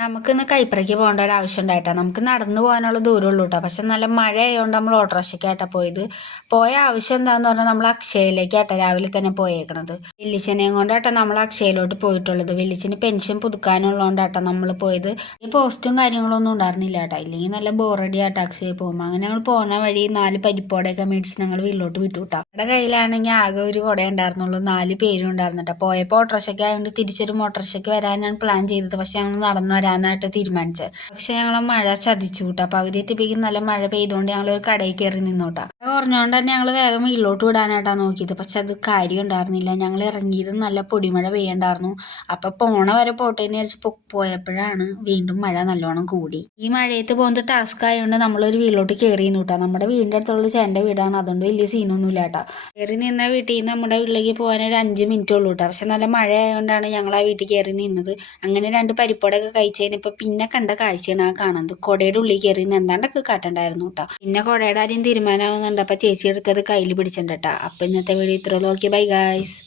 നമുക്കിന്ന് കൈപ്പറയ്ക്ക് പോകേണ്ട ഒരു ആവശ്യം ഉണ്ടായിട്ടാ. നമുക്ക് നടന്നു പോകാനുള്ള ദൂരമുള്ളൂ കേട്ടോ. പക്ഷെ നല്ല മഴ ആയതുകൊണ്ട് നമ്മൾ ഓട്ടോറിക്ഷയ്ക്കായിട്ടാ പോയത്. പോയ ആവശ്യം എന്താന്ന് പറഞ്ഞാൽ നമ്മൾ അക്ഷയയിലേക്കാട്ടെ രാവിലെ തന്നെ പോയേക്കണത്. വെല്ലിച്ചനെയും കൊണ്ടാട്ടാ നമ്മൾ അക്ഷയയിലോട്ട് പോയിട്ടുള്ളത്. വെല്ലിച്ചന് പെൻഷൻ പുതുക്കാനുള്ളതുകൊണ്ടാട്ടാ നമ്മൾ പോയത്. ഈ പോസ്റ്റും കാര്യങ്ങളൊന്നും ഉണ്ടായിരുന്നില്ല കേട്ടോ. ഇല്ലെങ്കിൽ നല്ല ബോറടി ആട്ടോ അക്ഷയയിൽ പോകുമ്പോൾ. അങ്ങനെ ഞങ്ങൾ പോകുന്ന വഴി 4 പരിപ്പോടെയൊക്കെ മേടിച്ച് ഞങ്ങൾ വീട്ടിലോട്ട് വിട്ടു കേട്ടോ. നമ്മുടെ കയ്യിലാണെങ്കിൽ ആകെ ഒരു കുട ഉണ്ടായിരുന്നുള്ളൂ. 4 പേരും ഉണ്ടായിരുന്നു കേട്ടോ. പോയപ്പോൾ ഓട്ടോറിക്ഷയ്ക്ക് ആയതുകൊണ്ട് തിരിച്ചൊരു മോട്ടോറിക്ഷയ്ക്ക് വരാനാണ് പ്ലാൻ ചെയ്തത്. പക്ഷെ ഞങ്ങൾ നടന്നു വരാനായിട്ട് തീരുമാനിച്ചത്. പക്ഷെ ഞങ്ങളെ മഴ ചതിച്ചു കൂട്ടാ. പകുതി എത്തിപ്പിക്കും നല്ല മഴ പെയ്തുകൊണ്ട് ഞങ്ങൾ ഒരു കടയിൽ കയറി നിന്നോട്ടാ. കുറഞ്ഞുകൊണ്ട് തന്നെ ഞങ്ങൾ വേഗം വീട്ടിലോട്ട് വിടാനായിട്ടാ നോക്കിയത്. പക്ഷെ അത് കാര്യം ഉണ്ടായിരുന്നില്ല. ഞങ്ങൾ ഇറങ്ങിയത് നല്ല പൊടിമഴ പെയ്യണ്ടായിരുന്നു. അപ്പൊ പോണ വരെ പോട്ടെ എന്ന് വിചാരിച്ച് പോയപ്പോഴാണ് വീണ്ടും മഴ നല്ലോണം കൂടി. ഈ മഴയത്ത് പോകുന്നത് ടാസ്ക് ആയതുകൊണ്ട് നമ്മളൊരു വീട്ടിലോട്ട് കയറി നിന്നൂട്ടാ. നമ്മുടെ വീടിന്റെ അടുത്തുള്ള ചേട്ടൻ്റെ വീടാണ്. അതുകൊണ്ട് വലിയ സീനൊന്നും ഇല്ല കേട്ടോ. കയറി നിന്ന വീട്ടിൽ നിന്ന് നമ്മുടെ വീട്ടിലേക്ക് പോകാൻ ഒരു 5 മിനിറ്റ് ഉള്ളൂ കേട്ടോ. പക്ഷെ നല്ല മഴ ആയതുകൊണ്ടാണ് ഞങ്ങൾ ആ വീട്ടിൽ കയറി നിന്നത്. അങ്ങനെ 2 പരിപ്പോടൊക്കെ കഴിച്ച് കഴിഞ്ഞപ്പോൾ പിന്നെ കണ്ട കാഴ്ചയാണ് ആ കാണുന്നത്. കുടയുടെ ഉള്ളിൽ കയറി നിന്ന് എന്താണ്ടൊക്കെ കാട്ടണ്ടായിരുന്നു കേട്ടോ. പിന്നെ കുടയുടെ ആദ്യം തീരുമാനമാകുന്നുണ്ട്. അപ്പൊ ചേച്ചി എടുത്തത് കയ്യിൽ പിടിച്ചിട്ടുണ്ട് കേട്ടോ. അപ്പൊ ഇന്നത്തെ വീഡിയോ ഇത്രയുള്ളൂ. Okay, bye guys.